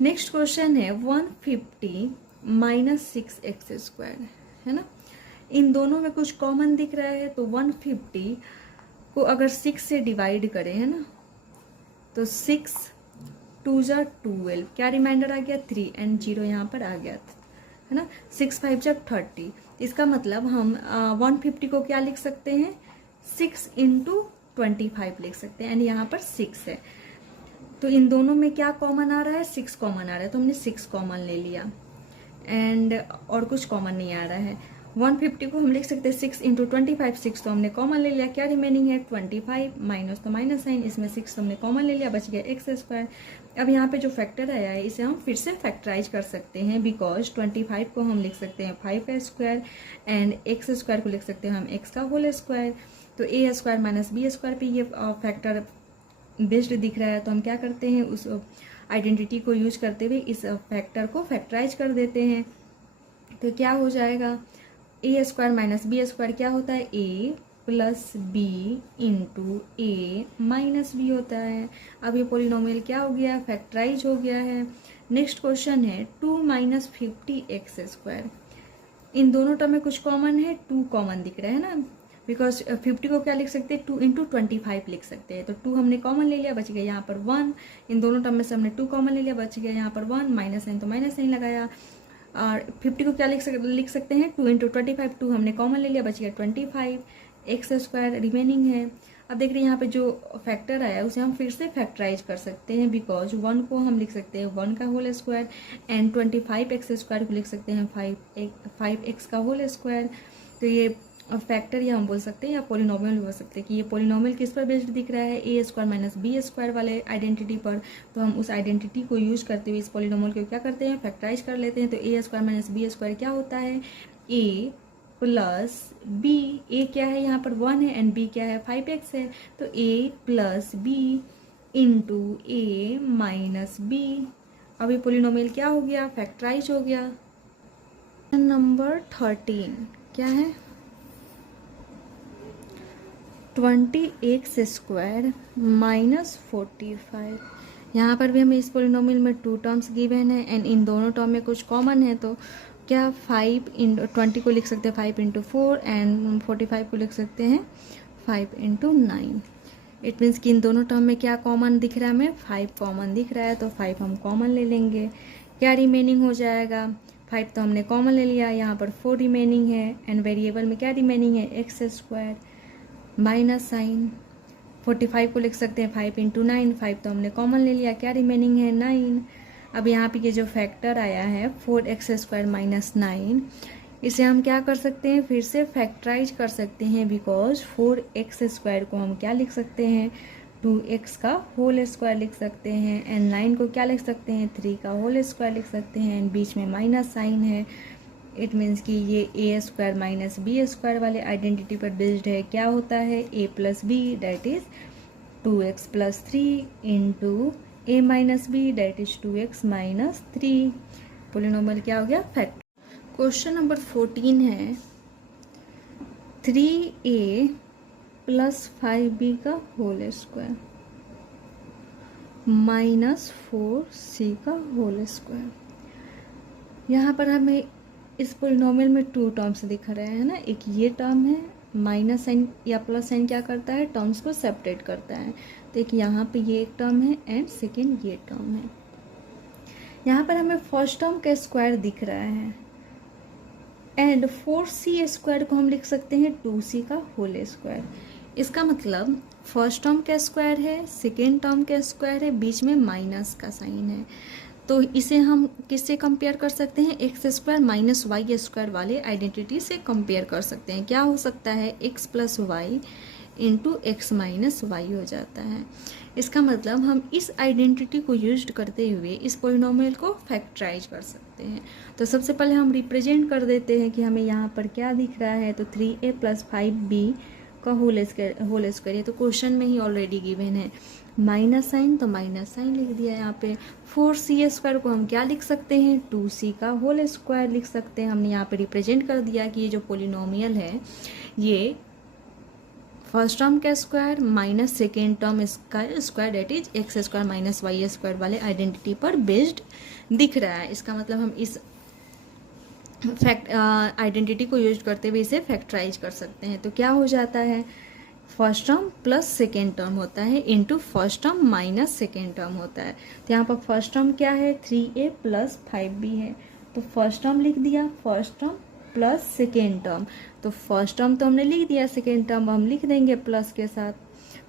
Next question है 150 minus 6x², है ना। इन दोनों में कुछ कॉमन दिख रहा है, तो 150 को अगर 6 से डिवाइड करें, है ना, तो 6 2 जा 12, क्या रिमाइंडर आ गया 3 एंड 0 यहाँ पर आ गया, है ना। 6 5 जा 30, इसका मतलब हम 150 को क्या लिख सकते हैं, 6 इंटू 25 लिख सकते हैं, एंड यहाँ पर 6 है। तो इन दोनों में क्या कॉमन आ रहा है, 6 कॉमन आ रहा है, तो हमने 6 कॉमन ले लिया, एंड और कुछ कॉमन नहीं आ रहा है। 150 को हम लिख सकते हैं 6 इंटू 25, 6 तो हमने कॉमन ले लिया, क्या रिमेनिंग है 25, माइनस तो माइनस साइन, इसमें 6 तो हमने कॉमन ले लिया, बच गया x²। अब यहाँ पे जो फैक्टर आया है इसे हम फिर से फैक्टराइज कर सकते हैं, बिकॉज 25 को हम लिख सकते हैं 5a² एंड x² को लिख सकते हैं हम x का होल स्क्वायर। तो a² माइनस b² पे ये फैक्टर बेस्ड दिख रहा है, तो हम क्या करते हैं, उस आइडेंटिटी को यूज करते हुए इस फैक्टर को फैक्टराइज कर देते हैं। तो क्या हो जाएगा, a² माइनस b² क्या होता है, a plus B into A minus B होता है। अब ये पोलिनोमियल क्या हो गया, फैक्टराइज हो गया है। नेक्स्ट क्वेश्चन है 2 माइनस 50x²। इन दोनों टर्म में कुछ कॉमन है, 2 कॉमन दिख रहा है ना, बिकॉज 50 को क्या लिख सकते हैं, 2 इंटू 25 लिख सकते हैं, तो 2 हमने कॉमन ले लिया, बच गया यहाँ पर 1। इन दोनों टर्म में से हमने 2 कॉमन ले लिया, बच गया यहाँ पर 1, माइनस साइन तो माइनस साइन लगाया। और 50 को क्या लिख सकते हैं, 2 इंटू 25, 2 हमने कॉमन ले लिया, बच गया 25, x² रिमेनिंग है। अब देख रहे हैं यहाँ पे जो फैक्टर आया उसे हम फिर से फैक्टराइज कर सकते हैं, बिकॉज 1 को हम लिख सकते हैं 1 का होल स्क्वायर, एंड 25x² को लिख सकते हैं 5x का होल स्क्वायर। तो ये फैक्टर या हम बोल सकते हैं या पोलिनोमियल बोल सकते हैं कि ये पोलिनोमियल किस पर बेस्ड दिख रहा है, a² माइनस b² वाले आइडेंटिटी पर। तो हम उस आइडेंटिटी को यूज करते हुए इस पोलिनोमियल को क्या करते हैं, फैक्टराइज कर लेते हैं। तो a² माइनस b² क्या होता है, a प्लस बी, ए क्या है यहाँ पर 1 है एंड बी क्या है 5x है, तो a plus B into A minus B. अब ये पोलिनोमियल क्या हो गया, फैक्टराइज हो गया। नंबर 13 क्या है, 20x² माइनस 45। यहाँ पर भी हमें इस पोलिनोमियल में 2 टर्म्स गिवन है एंड इन दोनों टर्म में कुछ कॉमन है, तो क्या 5 इंटू 20 को लिख सकते हैं 5 इंटू 4 एंड 45 को लिख सकते हैं 5 इंटू 9। इट मीन्स कि इन दोनों टर्म में क्या कॉमन दिख रहा है, हमें 5 कॉमन दिख रहा है, तो 5 हम कॉमन ले लेंगे। क्या रिमेनिंग हो जाएगा, 5 तो हमने कॉमन ले लिया, यहाँ पर 4 रिमेनिंग है एंड वेरिएबल में क्या रिमेनिंग है x² माइनस साइन। 45 को लिख सकते हैं 5 इंटू 9, 5 तो हमने कॉमन ले लिया, क्या रिमेनिंग है 9। अब यहाँ पे ये जो फैक्टर आया है 4x² माइनस 9, इसे हम क्या कर सकते हैं, फिर से फैक्टराइज कर सकते हैं, बिकॉज 4x² को हम क्या लिख सकते हैं, 2x का होल स्क्वायर लिख सकते हैं, एंड 9 को क्या लिख सकते हैं, 3 का होल स्क्वायर लिख सकते हैं, एंड बीच में माइनस साइन है। इट मीन्स कि ये a² माइनस b² वाले आइडेंटिटी पर बेस्ड है। क्या होता है, a plus B that is 2x plus 3 into a minus B that is 2x minus 3। Polynomial क्या हो गया, फैक्टर। क्वेश्चन नंबर 14 है 3a प्लस 5b का होल स्क्वायर माइनस 4c का होल स्क्वायर। यहाँ पर हमें इस पोलिनोमियल में 2 टर्म्स दिख रहे हैं ना, एक ये टर्म है, माइनस साइन या प्लस साइन क्या करता है, टर्म्स को सेपरेट करता है। तो एक यहाँ पे ये एक टर्म है एंड सेकेंड ये टर्म है। यहाँ पर हमें फर्स्ट टर्म का स्क्वायर दिख रहा है एंड 4c² को हम लिख सकते हैं 2c का होल स्क्वायर। इसका मतलब फर्स्ट टर्म का स्क्वायर है, सेकेंड टर्म का स्क्वायर है, बीच में माइनस का साइन है। तो इसे हम किससे कंपेयर कर सकते हैं, x² माइनस y² वाले आइडेंटिटी से कंपेयर कर सकते हैं। क्या हो सकता है, x plus Y into X minus Y हो जाता है। इसका मतलब हम इस आइडेंटिटी को यूज करते हुए इस पोलिनोमियल को फैक्टराइज कर सकते हैं। तो सबसे पहले हम रिप्रेजेंट कर देते हैं कि हमें यहाँ पर क्या दिख रहा है, तो 3a प्लस 5b का होल स्क्वायर, तो क्वेश्चन में ही ऑलरेडी गिवन है, माइनस साइन तो माइनस साइन लिख दिया यहाँ पे। 4c² को हम क्या लिख सकते हैं, 2c का होल स्क्वायर लिख सकते हैं। हमने यहाँ पे रिप्रेजेंट कर दिया कि ये जो पोलिनोमियल है ये फर्स्ट टर्म का स्क्वायर माइनस सेकेंड टर्म का square that is X square minus Y square वाले आइडेंटिटी पर बेस्ड दिख रहा है। इसका मतलब हम इस फैक्ट आइडेंटिटी को यूज करते हुए इसे फैक्टराइज कर सकते हैं। तो क्या हो जाता है, first term plus second term होता है into first term minus second term होता है। तो यहाँ पर फर्स्ट टर्म क्या है, 3a प्लस 5b है। तो फर्स्ट टर्म लिख दिया, first term plus second term. तो फर्स्ट टर्म तो हमने लिख दिया, सेकेंड टर्म हम लिख देंगे प्लस के साथ।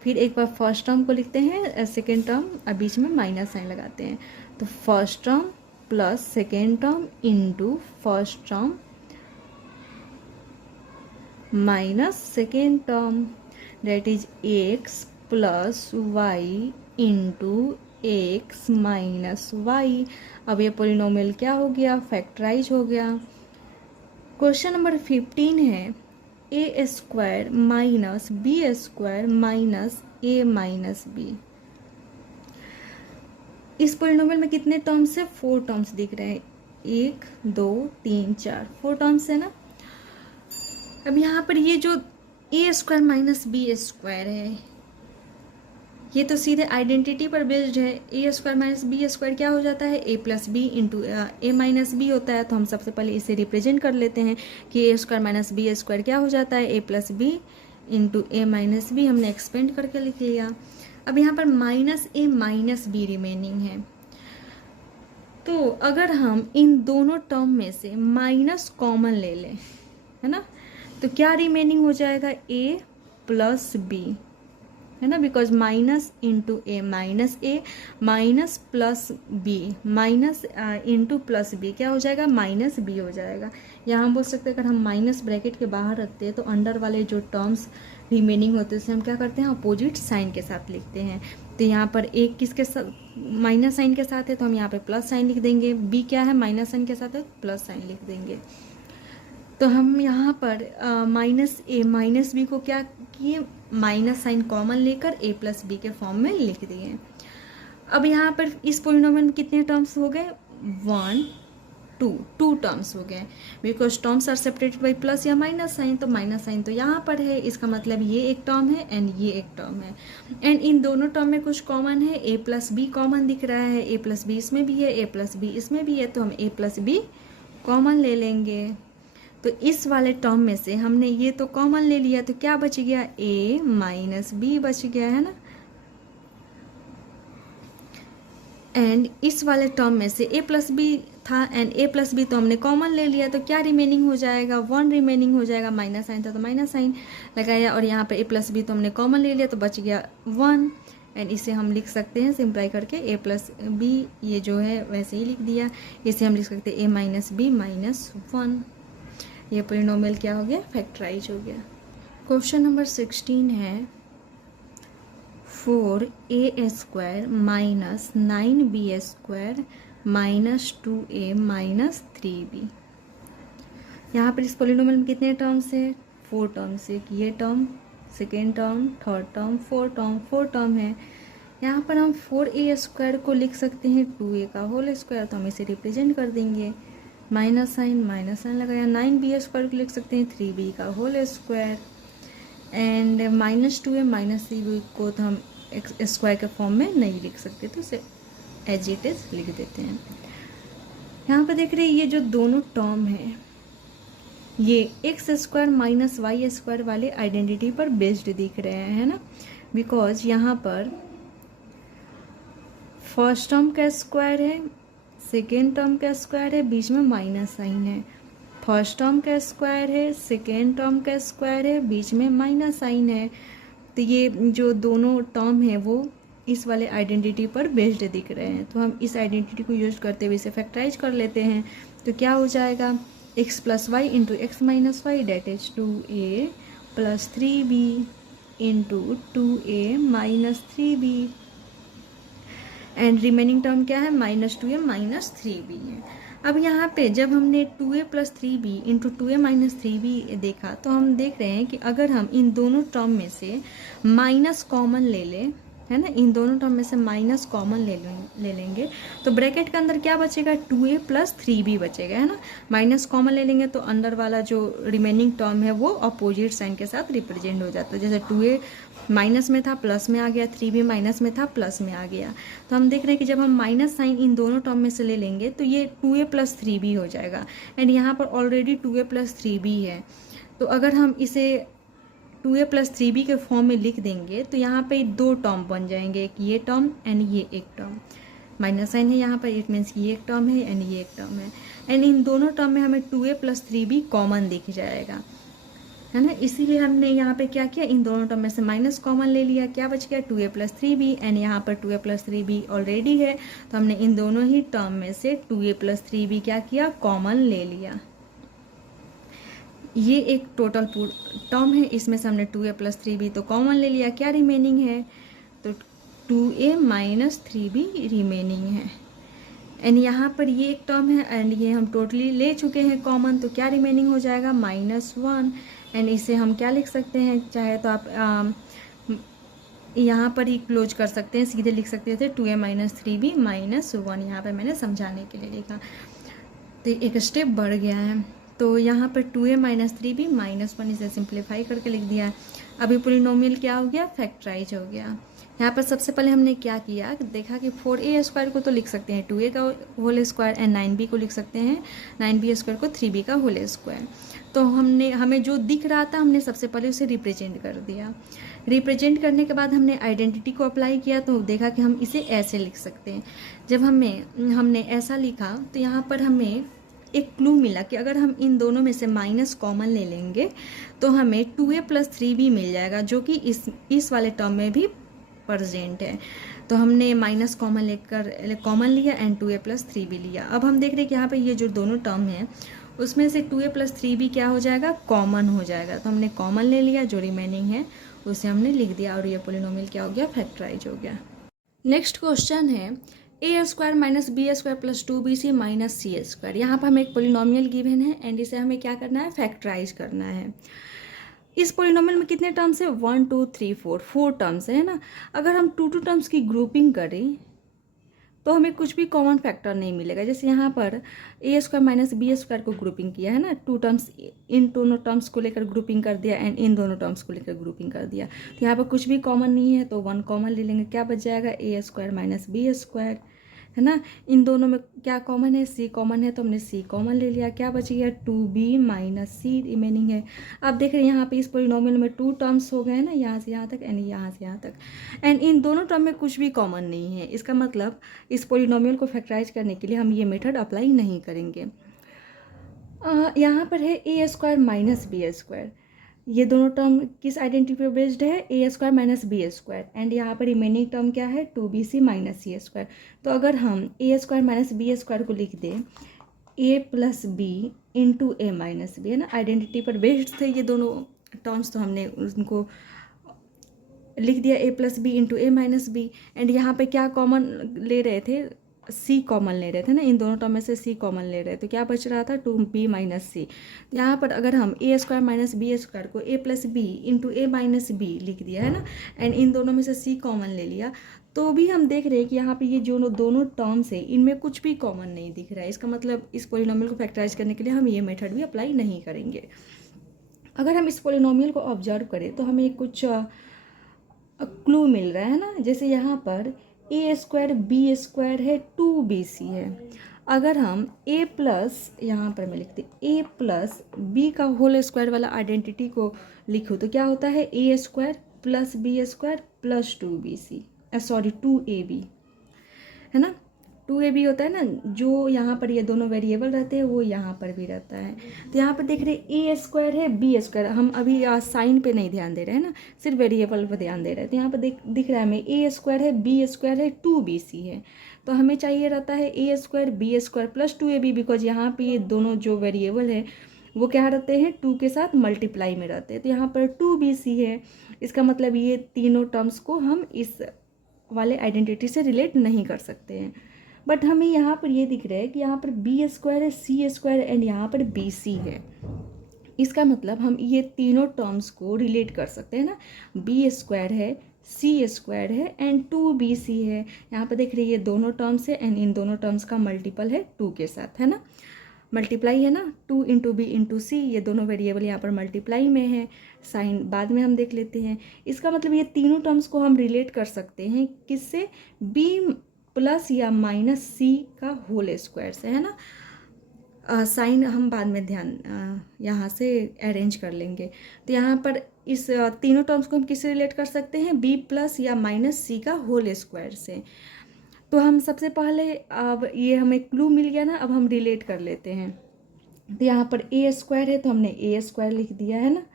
फिर एक बार फर्स्ट टर्म को लिखते हैं, सेकेंड टर्म और बीच में माइनस साइन लगाते हैं। तो first term plus second term into first term minus second term that is X plus Y into X minus Y. अब ये पोलिनोमियल क्या हो गया, फैक्टराइज हो गया। क्वेश्चन नंबर 15 है A square minus B square minus A minus B. इस polynomial में कितने टर्म्स है, 4 टर्म्स दिख रहे हैं, 1 2 3 4, 4 टर्म्स है ना। अब यहाँ पर ये जो ए स्क्वायर माइनस बी स्क्वायर है, ये तो सीधे आइडेंटिटी पर बेस्ड है। A square minus B square क्या हो जाता है, ए plus B into A minus B होता है। तो हम सबसे पहले इसे रिप्रेजेंट कर लेते हैं कि ए स्क्वायर माइनस बी स्क्वायर क्या हो जाता है, ए plus B into A minus B. हमने एक्सपेंड करके लिख लिया। अब यहाँ पर minus A minus be remaining है। तो अगर हम इन दोनों टर्म में से माइनस कॉमन ले लें, है ना, तो क्या रिमेनिंग हो जाएगा, ए प्लस बी, है ना, because minus into A minus plus B minus into plus B क्या हो जाएगा, माइनस बी हो जाएगा। या हम बोल सकते हैं अगर हम माइनस ब्रैकेट के बाहर रखते हैं तो अंडर वाले जो टर्म्स रिमेनिंग होते हैं उसे हम क्या करते हैं, अपोजिट साइन के साथ लिखते हैं। तो यहाँ पर एक किसके साथ माइनस साइन के साथ है, तो हम यहाँ पे प्लस साइन लिख देंगे। बी क्या है, माइनस साइन के साथ है, प्लस साइन लिख देंगे। तो हम यहाँ पर माइनस ए माइनस बी को क्या किए, माइनस साइन कॉमन लेकर ए प्लस बी के फॉर्म में लिख दिए। अब यहाँ पर इस पोलिनोमियल में कितने टर्म्स हो गए, 1 2 टर्म्स हो गए, because terms are separated by plus या माइनस साइन। तो माइनस साइन तो यहाँ पर है, इसका मतलब ये एक टर्म है एंड ये एक टर्म है। एंड इन दोनों टर्म में कुछ कॉमन है, ए प्लस बी कॉमन दिख रहा है, ए प्लस बी इसमें भी है, ए प्लस बी इसमें भी है। तो हम ए प्लस बी कॉमन ले लेंगे। तो इस वाले टर्म में से हमने ये तो कॉमन ले लिया, तो क्या बच गया, a माइनस बी बच गया, है ना। एंड इस वाले टर्म में से a प्लस बी था एंड a प्लस बी तो हमने कॉमन ले लिया, तो क्या रिमेनिंग हो जाएगा, 1 रिमेनिंग हो जाएगा। माइनस साइन था तो माइनस साइन लगाया, और यहाँ पे a प्लस बी तो हमने कॉमन ले लिया तो बच गया 1। एंड इसे हम लिख सकते हैं सिंप्लाई करके, a प्लस बी ये जो है वैसे ही लिख दिया। इसे हम लिख सकते हैं a माइनस बी माइनस 1। ये पोलिनोमियल क्या हो गया, फैक्टराइज हो गया। क्वेश्चन नंबर 16 है 4a square minus 9b square minus 2a minus 3b। यहाँ पर इस पोलिनोमियल में कितने टर्म्स है, 4 टर्म्स है। ये term, second term, third term, four term है। यहाँ पर हम 4a स्क्वायर को लिख सकते हैं 2a का होल स्क्वायर, तो हम इसे रिप्रेजेंट कर देंगे, माइनस साइन लगाया। 9b स्क्वायर को लिख सकते हैं 3b का whole square. And minus 2a minus 3b को तो हम स्क्वायर के फॉर्म में नहीं लिख सकते, तो इसे एज इट इज लिख देते हैं। यहाँ पर देख रहे हैं ये जो दोनों टर्म है ये X square minus Y square वाले आइडेंटिटी पर बेस्ड दिख रहे हैं, है ना, बिकॉज यहाँ पर फर्स्ट टर्म का स्क्वायर है, सेकेंड टर्म का स्क्वायर है, बीच में माइनस साइन है। फर्स्ट टर्म का स्क्वायर है, सेकेंड टर्म का स्क्वायर है, बीच में माइनस साइन है। तो ये जो दोनों टर्म है वो इस वाले आइडेंटिटी पर बेस्ड दिख रहे हैं। तो हम इस आइडेंटिटी को यूज करते हुए इसे फैक्टराइज कर लेते हैं। तो क्या हो जाएगा, x plus Y into X minus Y that is 2a plus 3b into 2a minus 3b। And remaining term क्या है, माइनस 2a माइनस 3b है। अब यहाँ पे जब हमने 2a plus 3b into 2a minus 3b देखा, तो हम देख रहे हैं कि अगर हम इन दोनों टर्म में से माइनस कॉमन ले लें है ना, इन दोनों टर्म में से माइनस कॉमन ले लेंगे तो ब्रैकेट के अंदर क्या बचेगा, 2a प्लस 3b बचेगा, है ना। माइनस कॉमन ले लेंगे तो अंदर वाला जो रिमेनिंग टर्म है वो अपोजिट साइन के साथ रिप्रेजेंट हो जाता है। जैसे 2a माइनस में था प्लस में आ गया, 3b माइनस में था प्लस में आ गया। तो हम देख रहे हैं कि जब हम माइनस साइन इन दोनों टर्म में से ले लेंगे तो ये 2a प्लस 3b हो जाएगा, एंड यहाँ पर ऑलरेडी 2a प्लस 3b है। तो अगर हम इसे 2a प्लस 3b के फॉर्म में लिख देंगे तो यहाँ पे दो टर्म बन जाएंगे, एक ये टर्म एंड ये एक टर्म। माइनस साइन है यहाँ पर, इट मीन्स ये एक टर्म है एंड ये एक टर्म है, एंड इन दोनों टर्म में हमें 2a प्लस 3b कॉमन दिख जाएगा, है ना। इसीलिए हमने यहाँ पे क्या किया, इन दोनों टर्म में से माइनस कॉमन ले लिया, क्या बच गया 2a प्लस 3b, एंड यहाँ पर 2a प्लस 3b ऑलरेडी है तो हमने इन दोनों ही टर्म में से 2a प्लस 3b क्या किया, कॉमन ले लिया। ये एक टोटल टर्म है, इसमें से हमने 2a प्लस 3b तो कॉमन ले लिया, क्या रिमेनिंग है, तो 2a माइनस 3b रिमेनिंग है, एंड यहाँ पर ये एक टर्म है एंड ये हम टोटली ले चुके हैं कॉमन, तो क्या रिमेनिंग हो जाएगा -1, एंड इसे हम क्या लिख सकते हैं, चाहे तो आप यहाँ पर ही क्लोज कर सकते हैं, सीधे लिख सकते थे 2a माइनस 3b माइनस 1, यहाँ पर मैंने समझाने के लिए लिखा, तो एक स्टेप बढ़ गया है। तो यहाँ पर 2a माइनस 3b माइनस 1 इसे सिंप्लीफाई करके लिख दिया। अभी पोलिनोमियल क्या हो गया, फैक्टराइज हो गया। यहाँ पर सबसे पहले हमने क्या किया, देखा कि 4a स्क्वायर को तो लिख सकते हैं 2a का होल स्क्वायर, एंड 9b को लिख सकते हैं 9b स्क्वायर को 3b का होल स्क्वायर। तो हमें जो दिख रहा था हमने सबसे पहले उसे रिप्रेजेंट कर दिया। रिप्रेजेंट करने के बाद हमने आइडेंटिटी को अप्लाई किया तो देखा कि हम इसे ऐसे लिख सकते हैं। जब हमने ऐसा लिखा तो यहाँ पर हमें एक क्लू मिला कि अगर हम इन दोनों में से माइनस कॉमन ले लेंगे तो हमें 2a प्लस 3b मिल जाएगा, जो कि इस वाले टर्म में भी प्रेजेंट है। तो हमने माइनस कॉमन लिया एंड 2a प्लस 3b लिया। अब हम देख रहे हैं कि यहाँ पे ये जो दोनों टर्म है उसमें से 2a प्लस 3b क्या हो जाएगा, कॉमन हो जाएगा। तो हमने कॉमन ले लिया, जो रिमेनिंग है उसे हमने लिख दिया और ये पोलिनोमियल क्या हो गया, फैक्टराइज हो गया। नेक्स्ट क्वेश्चन है a square minus B square plus 2bc minus C square. यहाँ पर हमें एक पोलिनोमियल गिवन है एंड इसे हमें क्या करना है, फैक्टराइज करना है। इस पोलिनोमियल में कितने टर्म्स है, 1 2 3 4 टर्म्स है ना। अगर हम 2 टर्म्स की ग्रुपिंग करें तो हमें कुछ भी कॉमन फैक्टर नहीं मिलेगा। जैसे यहाँ पर a square minus B square को ग्रुपिंग किया है ना, 2 टर्म्स, इन दोनों टर्म्स को लेकर ग्रुपिंग कर दिया एंड इन दोनों टर्म्स को लेकर ग्रुपिंग कर दिया। तो यहाँ पर कुछ भी कॉमन नहीं है तो 1 कॉमन ले लेंगे, क्या बच जाएगा a square minus B square, है ना। इन दोनों में क्या कॉमन है, c कॉमन है तो हमने c कॉमन ले लिया, क्या बच गया 2b माइनस सी रिमेनिंग है। आप देख रहे हैं यहाँ पे इस पोलिनोमियल में 2 टर्म्स हो गए ना, यहाँ से यहाँ तक एंड यहाँ से यहाँ तक, एंड इन दोनों टर्म में कुछ भी कॉमन नहीं है। इसका मतलब इस पोलिनोमियल को फैक्टराइज करने के लिए हम ये मेथड अप्लाई नहीं करेंगे। यहाँ पर है a square minus B square, ये दोनों टर्म किस आइडेंटिटी पे बेस्ड है, a square minus B square, and यहाँ पर रिमेनिंग टर्म क्या है 2bc माइनस सी स्क्वायर। तो अगर हम a square minus B square को लिख दें a plus B into A minus B, है ना, आइडेंटिटी पर बेस्ड थे ये दोनों टर्म्स, तो हमने उनको लिख दिया a plus B into A minus B, and यहाँ पे क्या कॉमन ले रहे थे, c कॉमन ले रहे थे ना, इन दोनों टर्म में से c कॉमन ले रहे थे तो क्या बच रहा था 2b माइनस सी। यहाँ पर अगर हम a square minus B square को a plus B into A minus B लिख दिया है ना, एंड इन दोनों में से c कॉमन ले लिया, तो भी हम देख रहे हैं कि यहाँ पे ये जो दोनों टर्म्स है इनमें कुछ भी कॉमन नहीं दिख रहा है। इसका मतलब इस पोलिनोमियल को फैक्टराइज करने के लिए हम ये मेथड भी अप्लाई नहीं करेंगे। अगर हम इस पोलिनोमियल को ऑब्जर्व करें तो हमें कुछ क्लू मिल रहा है ना। जैसे यहाँ पर a स्क्वायर बी स्क्वायर है 2bc है, अगर हम a प्लस, यहाँ पर मैं लिखती a प्लस बी का होल स्क्वायर वाला आइडेंटिटी को लिखूँ तो क्या होता है a square plus B square plus 2bc, sorry 2ab, है ना, 2ab होता है ना। जो यहाँ पर ये दोनों वेरिएबल रहते हैं वो यहाँ पर भी रहता है। तो यहाँ पर देख रहे a स्क्वायर है बी स्क्वायर, हम अभी साइन पे नहीं ध्यान दे रहे हैं ना, सिर्फ वेरिएबल पर ध्यान दे रहे हैं। तो यहाँ पर दिख रहा है हमें a स्क्वायर है बी स्क्वायर है 2bc है, तो हमें चाहिए रहता है a square B square plus 2ab, because यहाँ पर ये दोनों जो वेरिएबल है वो क्या रहते हैं 2 के साथ मल्टीप्लाई में रहते हैं। तो यहाँ पर 2bc है, इसका मतलब ये तीनों टर्म्स को हम इस वाले आइडेंटिटी से रिलेट नहीं कर सकते हैं। बट हमें यहाँ पर ये दिख रहा है कि यहाँ पर बी स्क्वायर है सी स्क्वायर एंड यहाँ पर बी सी है। इसका मतलब हम ये तीनों टर्म्स को रिलेट कर सकते हैं ना, बी स्क्वायर है सी स्क्वायर है एंड 2bc है। यहाँ पर देख रही है ये दोनों टर्म्स है एंड इन दोनों टर्म्स का मल्टीपल है 2 के साथ, है ना, मल्टीप्लाई है ना, 2 इंटू बी इंटू सी, ये दोनों वेरिएबल यहाँ पर मल्टीप्लाई में है। साइन बाद में हम देख लेते हैं। इसका मतलब ये तीनों टर्म्स को हम रिलेट कर सकते हैं किससे, बी प्लस या माइनस सी का होल स्क्वायर से, है ना। साइन हम बाद में यहाँ से अरेंज कर लेंगे। तो यहाँ पर इस तीनों टर्म्स को हम किससे रिलेट कर सकते हैं, बी प्लस या माइनस सी का होल स्क्वायर से। तो हम सबसे पहले, अब ये हमें क्लू मिल गया ना, अब हम रिलेट कर लेते हैं। तो यहाँ पर ए स्क्वायर है तो हमने ए स्क्वायर लिख दिया, है ना।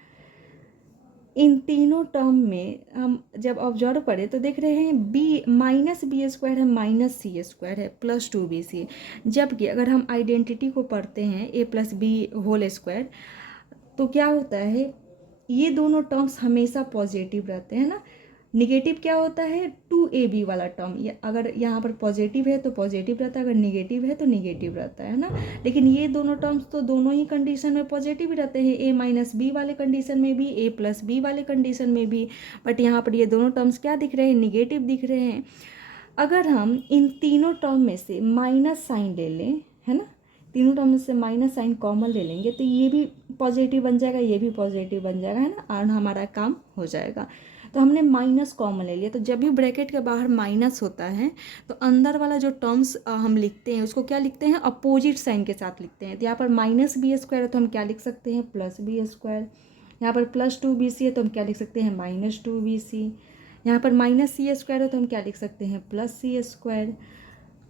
इन तीनों टर्म में हम जब ऑब्जर्व करें तो देख रहे हैं बी माइनस बी स्क्वायर है माइनस सी स्क्वायर है प्लस 2bc। जबकि अगर हम आइडेंटिटी को पढ़ते हैं ए प्लस बी होल स्क्वायर, तो क्या होता है, ये दोनों टर्म्स हमेशा पॉजिटिव रहते हैं ना। निगेटिव क्या होता है, 2ab वाला टर्म, अगर यहाँ पर पॉजिटिव है तो पॉजिटिव रहता है, अगर निगेटिव है तो निगेटिव रहता है ना। लेकिन ये दोनों टर्म्स तो दोनों ही कंडीशन में पॉजिटिव ही रहते हैं, a माइनस बी वाले कंडीशन में भी, a प्लस बी वाले कंडीशन में भी। बट यहाँ पर ये दोनों टर्म्स क्या दिख रहे हैं, निगेटिव दिख रहे हैं। अगर हम इन तीनों टर्म में से माइनस साइन ले लें, है ना, तीनों टर्म में से माइनस साइन कॉमन ले लेंगे तो ये भी पॉजिटिव बन जाएगा, ये भी पॉजिटिव बन जाएगा, है ना, और हमारा काम हो जाएगा। तो हमने माइनस कॉमन ले लिया। तो जब भी ब्रैकेट के बाहर माइनस होता है तो अंदर वाला जो टर्म्स हम लिखते हैं उसको क्या लिखते हैं, अपोजिट साइन के साथ लिखते हैं। तो यहाँ पर माइनस बी स्क्वायर है तो हम क्या लिख सकते हैं, प्लस बी स्क्वायर। यहाँ पर प्लस 2bc है तो हम क्या लिख सकते हैं, माइनस 2bc। यहाँ पर माइनस सी स्क्वायर है तो हम क्या लिख सकते हैं, प्लस सी स्क्वायर,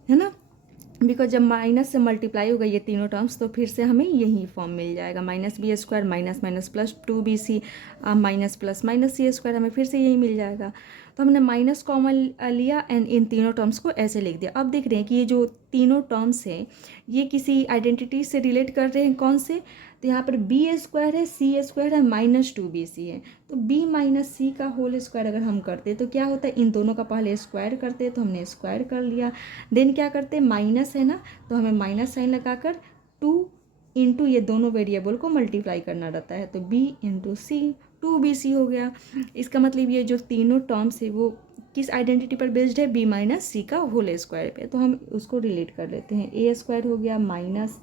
है ना। बिकॉज जब माइनस से मल्टीप्लाई होगा ये तीनों टर्म्स तो फिर से हमें यही फॉर्म मिल जाएगा, minus B square minus minus plus 2bc minus plus minus C square, हमें फिर से यही मिल जाएगा। तो हमने माइनस कॉमन लिया एंड इन तीनों टर्म्स को ऐसे लिख दिया। अब देख रहे हैं कि ये जो तीनों टर्म्स हैं ये किसी आइडेंटिटी से रिलेट कर रहे हैं, कौन से, तो यहाँ पर बी स्क्वायर है, सी स्क्वायर है, माइनस 2bc है। तो बी माइनस सी का होल स्क्वायर अगर हम करते तो क्या होता है, इन दोनों का पहले स्क्वायर करते, तो हमने स्क्वायर कर लिया। देन क्या करते, माइनस है ना तो हमें माइनस साइन लगाकर 2 इंटू ये दोनों वेरिएबल को मल्टीप्लाई करना रहता है, तो b इंटू सी 2bc हो गया। इसका मतलब ये जो तीनों टर्म्स है वो किस आइडेंटिटी पर बेस्ड है, b माइनस सी का होल स्क्वायर पे। तो हम उसको रिलेट कर लेते हैं, ए स्क्वायर हो गया माइनस,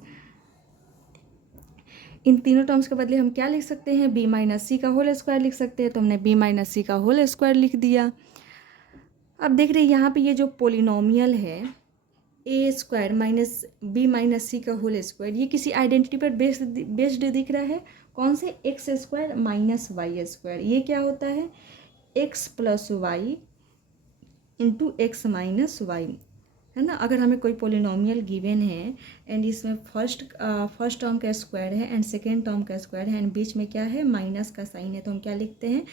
इन तीनों टर्म्स के बदले हम क्या लिख सकते हैं, b माइनस सी का होल स्क्वायर लिख सकते हैं। तो हमने b माइनस सी का होल स्क्वायर लिख दिया। अब देख रहे हैं यहाँ पे ये जो पोलिनोमियल है A square minus B minus सी का होल स्क्वायर, ये किसी आइडेंटिटी पर बेस्ड दिख रहा है, कौन से, X square minus Y square. ये क्या होता है, X plus Y into X minus Y, है ना। अगर हमें कोई पोलिनोमियल गिवन है एंड इसमें फर्स्ट टर्म का स्क्वायर है एंड सेकेंड टर्म का स्क्वायर है एंड बीच में क्या है, माइनस का साइन है, तो हम क्या लिखते हैं,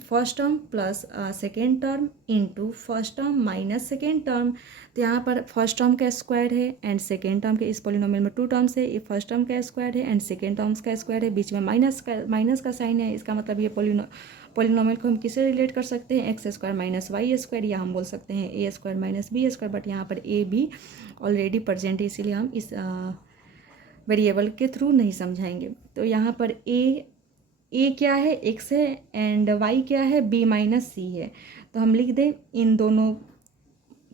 first term plus second term into first term minus second term. तो यहाँ पर फर्स्ट टर्म का स्क्वायर है एंड सेकेंड टर्म के, इस पोलिनोमियल में 2 टर्म्स है, ये फर्स्ट टर्म का स्क्वायर है एंड सेकेंड टर्म्स का स्क्वायर है, बीच में माइनस का साइन है। इसका मतलब ये पोलिनोमियल को हम किससे रिलेट कर सकते हैं, X square minus Y square, या हम बोल सकते हैं A square minus B square. But यहाँ पर ए बी ऑलरेडी प्रेजेंट है इसीलिए हम इस वेरिएबल के थ्रू नहीं समझाएंगे। तो यहाँ पर ए क्या है, एक्स है एंड वाई क्या है, बी माइनस सी है। तो हम लिख दें इन दोनों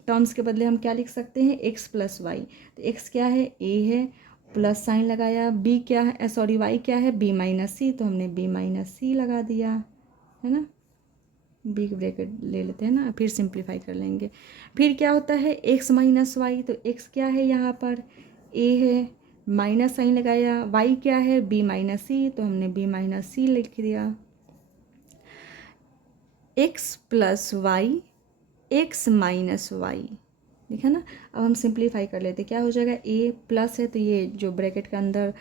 टर्म्स के बदले हम क्या लिख सकते हैं, एक्स प्लस वाई। तो एक्स क्या है, ए है, प्लस साइन लगाया, बी क्या है, सॉरी वाई क्या है, बी माइनस सी, तो हमने बी माइनस सी लगा दिया, है ना। बी ब्रैकेट ले लेते हैं ना, फिर सिंप्लीफाई कर लेंगे। फिर क्या होता है, एक्स माइनस वाई, तो एक्स क्या है यहाँ पर, ए है, माइनस साइन लगाया, वाई क्या है, बी माइनस सी, तो हमने बी माइनस सी लिख दिया। X plus Y, X minus Y, ठीक है ना। अब हम सिंप्लीफाई कर लेते, क्या हो जाएगा, ए प्लस है तो ये जो ब्रैकेट के अंदर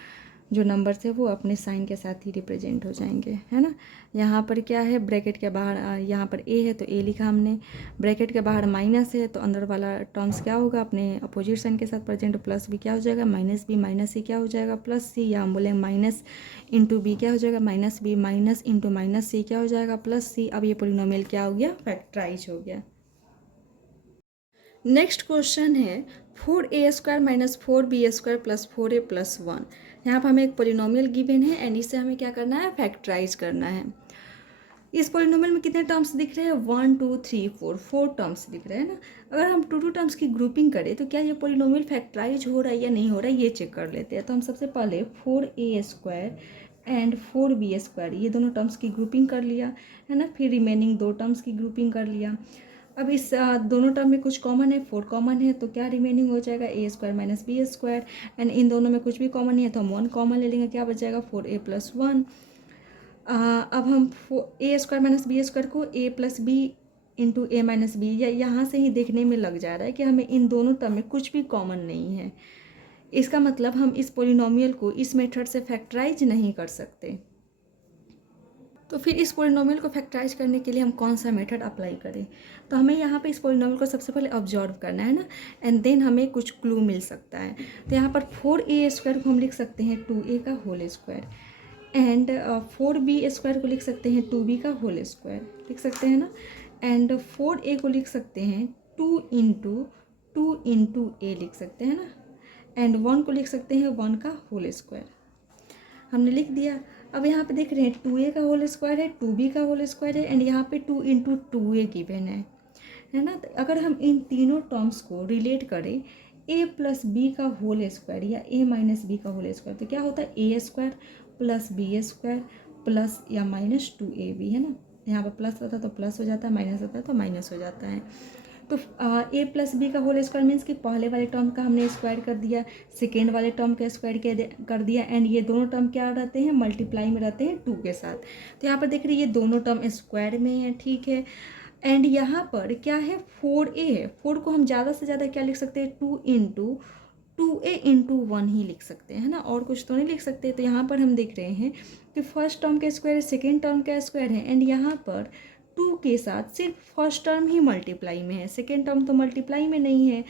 जो नंबर्स है वो अपने साइन के साथ ही रिप्रेजेंट हो जाएंगे, है ना। यहाँ पर क्या है, ब्रैकेट के बाहर यहाँ पर ए है तो ए लिखा हमने, ब्रैकेट के बाहर माइनस है तो अंदर वाला टर्म्स क्या होगा, अपने अपोजिट साइन के साथ प्रेजेंट, प्लस बी क्या हो जाएगा, माइनस बी माइनस सी क्या हो जाएगा, प्लस सी, या हम बोले माइनस इंटू बी क्या हो जाएगा, minus B minus into minus C क्या हो जाएगा, प्लस सी। अब ये पोलिनोमियल क्या हो गया, फैक्टराइज हो गया। नेक्स्ट क्वेश्चन है 4a square minus 4b square plus 4a plus 1। यहाँ पर हमें एक पोलिनोमियल गिवन है एंड इसे हमें क्या करना है, फैक्टराइज करना है। इस पॉलिनोमियल में कितने टर्म्स दिख रहे हैं, 1 2 3 4, 4 टर्म्स दिख रहे हैं ना। अगर हम टू टर्म्स की ग्रुपिंग करें तो क्या ये पॉलिनोमियल फैक्टराइज हो रहा है या नहीं हो रहा है, ये चेक कर लेते हैं। तो हम सबसे पहले 4a² एंड 4b², ये दोनों टर्म्स की ग्रुपिंग कर लिया है ना। फिर रिमेनिंग 2 टर्म्स की ग्रुपिंग कर लिया। अब इस दोनों टर्म में कुछ कॉमन है, 4 कॉमन है, तो क्या रिमेनिंग हो जाएगा, a² - b²। एंड इन दोनों में कुछ भी कॉमन नहीं है तो हम 1 कॉमन ले लेंगे, क्या बच जाएगा 4a+1। अब हम a² - b² को a + b into a - b, या यहाँ से ही देखने में लग जा रहा है कि हमें इन दोनों टर्म में कुछ भी कॉमन नहीं है। इसका मतलब हम इस पोलिनोमियल को इस मेथड से फैक्टराइज नहीं कर सकते। तो फिर इस पोलिनोमियल को फैक्टराइज करने के लिए हम कौन सा मेथड अप्लाई करें, तो हमें यहाँ पे इस पोलिनोमियल को सबसे पहले ऑब्जर्व करना है ना, एंड देन हमें कुछ क्लू मिल सकता है। तो यहाँ पर 4a² को हम लिख सकते हैं 2a का होल स्क्वायर, एंड 4b² को लिख सकते हैं 2b का होल स्क्वायर, लिख सकते हैं ना। एंड 4a को लिख सकते हैं 2 इंटू a लिख सकते हैं ना। एंड 1 को लिख सकते हैं 1 का होल स्क्वायर, हमने लिख दिया। अब यहाँ पे देख रहे हैं 2a का होल स्क्वायर है, 2b का होल स्क्वायर है, एंड यहाँ पे 2 इंटू 2a गिवन है ना। तो अगर हम इन तीनों टर्म्स को रिलेट करें a + b का होल स्क्वायर या a - b का होल स्क्वायर, तो क्या होता है a² + b² प्लस या -2ab, है ना। यहाँ पर प्लस होता है तो प्लस हो जाता है, माइनस होता है तो माइनस हो जाता है। तो a + b का होल स्क्वायर मीन्स कि पहले वाले टर्म का हमने स्क्वायर कर दिया, सेकेंड वाले टर्म का स्क्वायर कर दिया, एंड ये दोनों टर्म क्या रहते हैं, मल्टीप्लाई में रहते हैं 2 के साथ। तो यहाँ पर देख रही है ये दोनों टर्म स्क्वायर में है, ठीक है। एंड यहाँ पर क्या है, 4a है, 4 को हम ज़्यादा से ज़्यादा क्या लिख सकते हैं, 2a इंटू 1 ही लिख सकते हैं, है ना, और कुछ तो नहीं लिख सकते। तो यहाँ पर हम देख रहे हैं कि फर्स्ट टर्म का स्क्वायर सेकेंड टर्म का स्क्वायर है, एंड यहाँ पर 2 के साथ सिर्फ फर्स्ट टर्म ही मल्टीप्लाई में है, सेकेंड टर्म तो मल्टीप्लाई में नहीं है।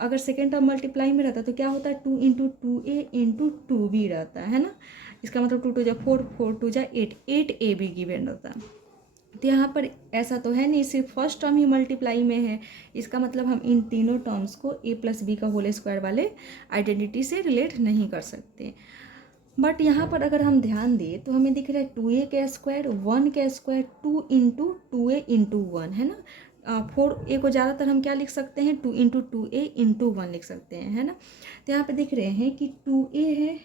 अगर सेकेंड टर्म मल्टीप्लाई में रहता तो क्या होता है, 2 इंटू 2a इंटू 2b रहता है ना। इसका मतलब 2 2 जा 4, 4 2 जा 8, 8ab गिवन रहता है। तो यहाँ पर ऐसा तो है नहीं, सिर्फ फर्स्ट टर्म ही मल्टीप्लाई में है। इसका मतलब हम इन तीनों टर्म्स को a + b का होल स्क्वायर वाले आइडेंटिटी से रिलेट नहीं कर सकते। बट यहाँ पर अगर हम ध्यान दें तो हमें दिख रहा है 2a का स्क्वायर 1 का स्क्वायर 2 इंटू 2a इंटू 1, है ना। 4a को ज़्यादातर हम क्या लिख सकते हैं, 2 इंटू 2a इंटू 1 लिख सकते हैं, है ना। तो यहाँ पे दिख रहे हैं कि 2a है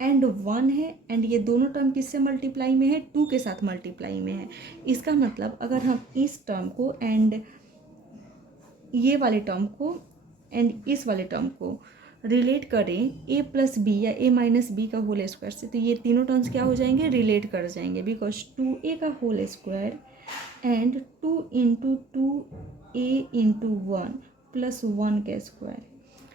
एंड 1 है, एंड ये दोनों टर्म किससे मल्टीप्लाई में है, 2 के साथ मल्टीप्लाई में है। इसका मतलब अगर हम इस टर्म को एंड ये वाले टर्म को एंड इस वाले टर्म को रिलेट करें a + b या a - b का होल स्क्वायर से, तो ये तीनों टर्म्स क्या हो जाएंगे, रिलेट कर जाएंगे, बिकॉज 2a का whole square and 2 into 2a into 1 plus 1 का स्क्वायर।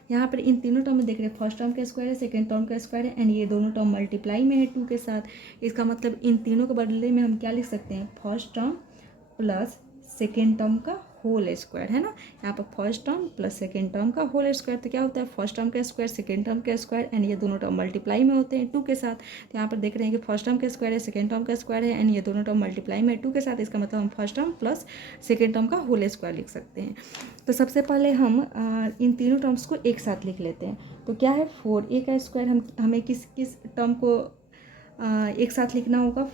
यहाँ पर इन तीनों टर्म में देख रहे हैं फर्स्ट टर्म का स्क्वायर है, सेकेंड टर्म का स्क्वायर है, एंड ये दोनों टर्म मल्टीप्लाई में है 2 के साथ। इसका मतलब इन तीनों के बदले में हम क्या लिख सकते हैं, first term plus second term का होल स्क्वायर, है ना। यहाँ पर first term plus second term का होल स्क्वायर, तो क्या होता है, फर्स्ट टर्म का स्क्वायर सेकेंड टर्म का स्क्वायर, एंड ये दोनों टर्म मल्टीप्लाई में होते हैं 2 के साथ। तो यहाँ पर देख रहे हैं कि फर्स्ट टर्म का स्क्वायर है, सेकेंड टर्म का स्क्वायर है, एंड ये दोनों टर्म मल्टीप्लाई में 2 के साथ। इसका मतलब हम first term plus second term का होल स्क्वायर लिख सकते हैं। तो सबसे पहले हम इन तीनों टर्म्स को एक साथ लिख लेते हैं। तो क्या है, 4a का स्क्वायर हमें किस टर्म को एक साथ लिखना होगा,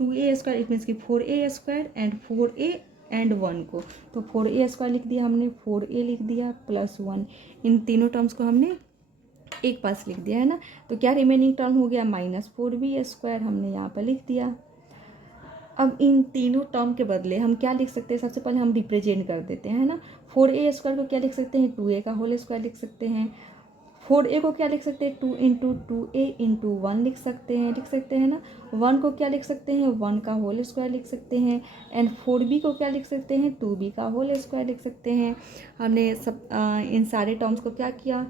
2a², इट मीन्स कि 4a² एंड 4a एंड 1 को, तो 4a² लिख दिया हमने, 4a लिख दिया प्लस 1, इन तीनों टर्म्स को हमने एक पास लिख दिया, है ना। तो क्या रिमेनिंग टर्म हो गया, -4b² हमने यहाँ पर लिख दिया। अब इन तीनों टर्म के बदले हम क्या लिख सकते हैं, सबसे पहले हम रिप्रेजेंट कर देते हैं, है ना। 4a² को क्या लिख सकते हैं, 2a का होल स्क्वायर लिख सकते हैं। 4a को क्या लिख सकते हैं, 2 इंटू 2a इंटू 1 लिख सकते हैं ना। 1 को क्या लिख सकते हैं, 1 का होल स्क्वायर लिख सकते हैं, एंड 4b को क्या लिख सकते हैं, 2b का होल स्क्वायर लिख सकते हैं। हमने सब इन सारे टर्म्स को क्या किया,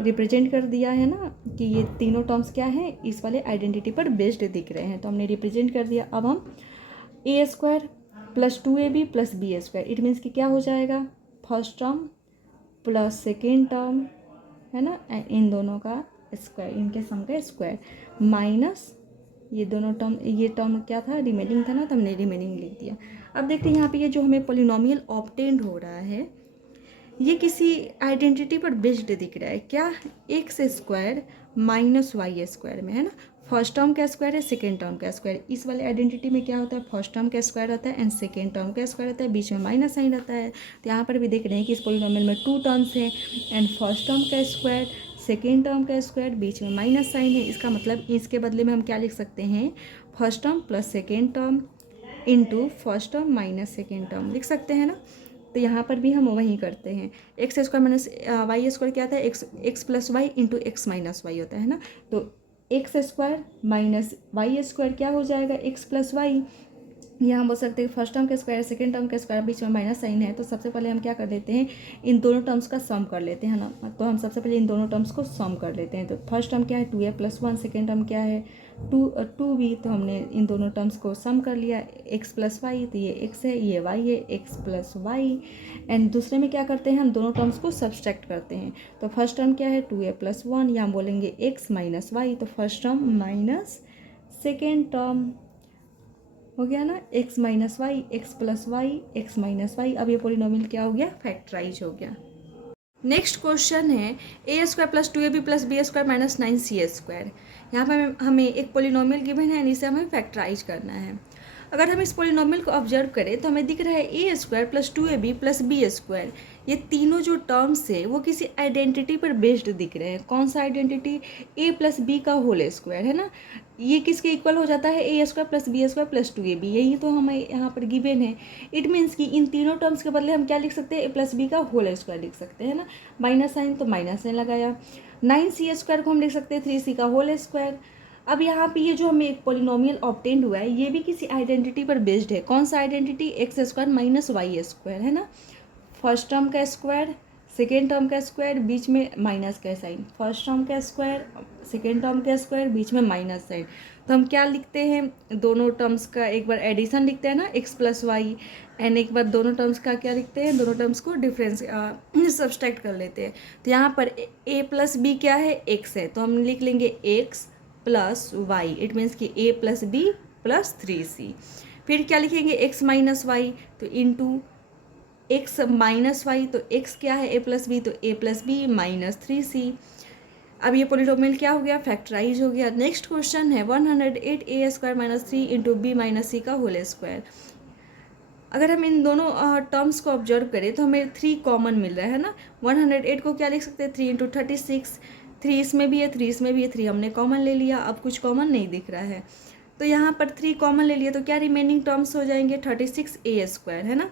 रिप्रेजेंट कर दिया, है ना, कि ये तीनों टर्म्स क्या हैं, इस वाले आइडेंटिटी पर बेस्ड दिख रहे हैं, तो हमने रिप्रेजेंट कर दिया। अब हम a² plus 2ab plus b², it means कि क्या हो जाएगा, first term plus second term, है ना, इन दोनों का स्क्वायर, इनके सम का स्क्वायर, माइनस ये दोनों टर्म, ये टर्म क्या था, रिमेनिंग था ना, तो हमने रिमेनिंग लिख दिया। अब देखते हैं यहाँ पे ये जो हमें पॉलिनोमियल ऑब्टेन्ड हो रहा है, ये किसी आइडेंटिटी पर बेस्ड दिख रहा है, क्या, X square minus Y square में, है ना। फर्स्ट टर्म का स्क्वायर है, सेकेंड टर्म का स्क्वायर। इस वाले आइडेंटिटी में क्या होता है, फर्स्ट टर्म का स्क्वायर रहता है एंड सेकेंड टर्म का स्क्वायर रहता है, बीच में माइनस साइन रहता है। तो यहाँ पर भी देख रहे हैं कि इस पॉलिनोमियल में 2 टर्म्स हैं एंड फर्स्ट टर्म का स्क्वायर, सेकेंड टर्म का स्क्वायर, बीच में माइनस साइन है। इसका मतलब इसके बदले में हम क्या लिख सकते हैं, first term plus second term into first term minus second term लिख सकते हैं ना। तो यहाँ पर भी हम वही करते हैं, X square minus Y square क्या था, X plus Y into X minus Y होता है ना। तो X square minus Y square क्या हो जाएगा, एक्स प्लस वाई। यहाँ हम बोल सकते हैं फर्स्ट टर्म का स्क्वायर सेकेंड टर्म का स्क्वायर, बीच में माइनस साइन है। तो सबसे पहले हम क्या कर देते हैं, इन दोनों टर्म्स का सम कर लेते हैं ना। तो हम सबसे पहले इन दोनों टर्म्स को सम कर लेते हैं। तो फर्स्ट टर्म क्या है 2a + 1, सेकेंड टर्म क्या है 2b। तो हमने इन दोनों टर्म्स को सम कर लिया, x + y, तो ये x है ये y है, x + y। एंड दूसरे में क्या करते हैं, हम दोनों टर्म्स को सब्सट्रैक्ट करते हैं। तो फर्स्ट टर्म क्या है 2a + 1, या हम बोलेंगे x - y। तो first term minus second term हो गया ना, x - y, x + y, x - y। अब ये पॉलिनोमियल क्या हो गया, फैक्टराइज हो गया। नेक्स्ट क्वेश्चन है a² + 2ab + b² - 9c²। यहाँ पर हमें एक पॉलिनोमियल गिवन है, इसे हमें फैक्टराइज करना है। अगर हम इस पॉलिनोमियल को ऑब्जर्व करें तो हमें दिख रहा है a² + 2ab + b²। ये तीनों जो टर्म्स है वो किसी आइडेंटिटी पर बेस्ड दिख रहे हैं। कौन सा आइडेंटिटी, a + b का होल स्क्वायर, है ना। ये किसके इक्वल हो जाता है, a² + b² + 2ab। यही तो हमें यहाँ पर गिवन है। इट मीन्स कि इन तीनों टर्म्स के बदले हम क्या लिख सकते हैं, a + b का होल स्क्वायर लिख सकते हैं ना। माइनस साइन तो माइनस साइन लगाया, 9c² को हम लिख सकते हैं 3c का होल स्क्वायर। अब यहाँ पे ये जो हमें एक पॉलिनोमियल ऑब्टेन्ड हुआ है, ये भी किसी आइडेंटिटी पर बेस्ड है। कौन सा आइडेंटिटी, x² - y², है ना। फर्स्ट टर्म का स्क्वायर सेकेंड टर्म का स्क्वायर, बीच में माइनस का साइन, फर्स्ट टर्म का स्क्वायर सेकेंड टर्म का स्क्वायर, बीच में माइनस साइन। तो हम क्या लिखते हैं, दोनों टर्म्स का एक बार एडिशन लिखते हैं ना, x + y, एंड एक बार दोनों टर्म्स का क्या लिखते हैं, दोनों टर्म्स को डिफरेंस सब्सट्रैक्ट कर लेते हैं। तो यहाँ पर a + b क्या है, x है, तो हम लिख लेंगे x + y। इट मीन्स कि a + b + 3c। फिर क्या लिखेंगे, x - y, तो इंटू x - y, तो x क्या है a + b, तो a + b - 3c। अब ये पॉलिनोमियल क्या हो गया, फैक्टराइज हो गया। नेक्स्ट क्वेश्चन है 108a² - 3 × b - c का होल स्क्वायर। अगर हम इन दोनों टर्म्स को ऑब्जर्व करें तो हमें 3 कॉमन मिल रहा है ना। 108 को क्या लिख सकते हैं, 3 × 36, 3 इसमें भी है 3 इसमें भी है, 3 हमने कॉमन ले लिया। अब कुछ कॉमन नहीं दिख रहा है, तो यहाँ पर 3 कॉमन ले लिया, तो क्या रिमेनिंग टर्म्स हो जाएंगे 36a², है ना।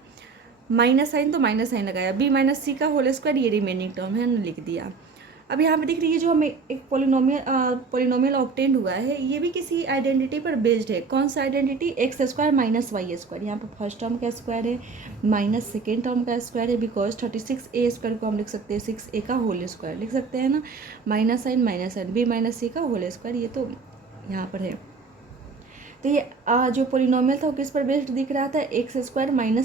माइनस साइन तो माइनस साइन लगाया, b - c का होल स्क्वायर, ये रिमेनिंग टर्म है, लिख दिया। अब यहाँ पे दिख रही है जो हमें एक पॉलिनोमियल ऑब्टेन्ड हुआ है, ये भी किसी आइडेंटिटी पर बेस्ड है। कौन सा आइडेंटिटी, x² - y²। यहाँ पर फर्स्ट टर्म का स्क्वायर है माइनस सेकेंड टर्म का स्क्वायर है, बिकॉज 36a² को हम लिख सकते हैं 6a का होल स्क्वायर लिख सकते हैं ना। माइनस साइन b - c का होल स्क्वायर, ये तो यहाँ पर है। तो ये जो पॉलिनोमियल था वो किस पर बेस्ड दिख रहा था, x² -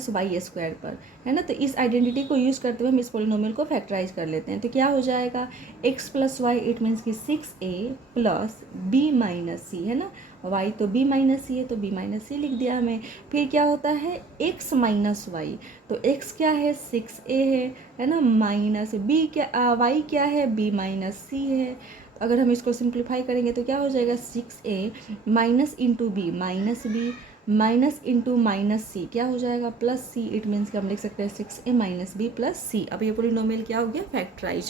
y² पर, है ना। तो इस आइडेंटिटी को यूज़ करते हुए हम इस पॉलिनोमियल को फैक्टराइज कर लेते हैं। तो क्या हो जाएगा, x + y, इट मीन्स कि 6a + b - c, है ना। y तो b - c है, तो b - c लिख दिया हमें। फिर क्या होता है, x - y, तो x क्या है 6a है ना, माइनस b क्या y क्या है b - c है। अगर हम इसको सिंप्लीफाई करेंगे तो क्या हो जाएगा, 6a minus into B minus B minus into minus C क्या हो जाएगा, प्लस सी। इट मीन्स कि हम लिख सकते हैं 6a - b + c। अब ये पॉलिनोमियल क्या हो गया, फैक्टराइज।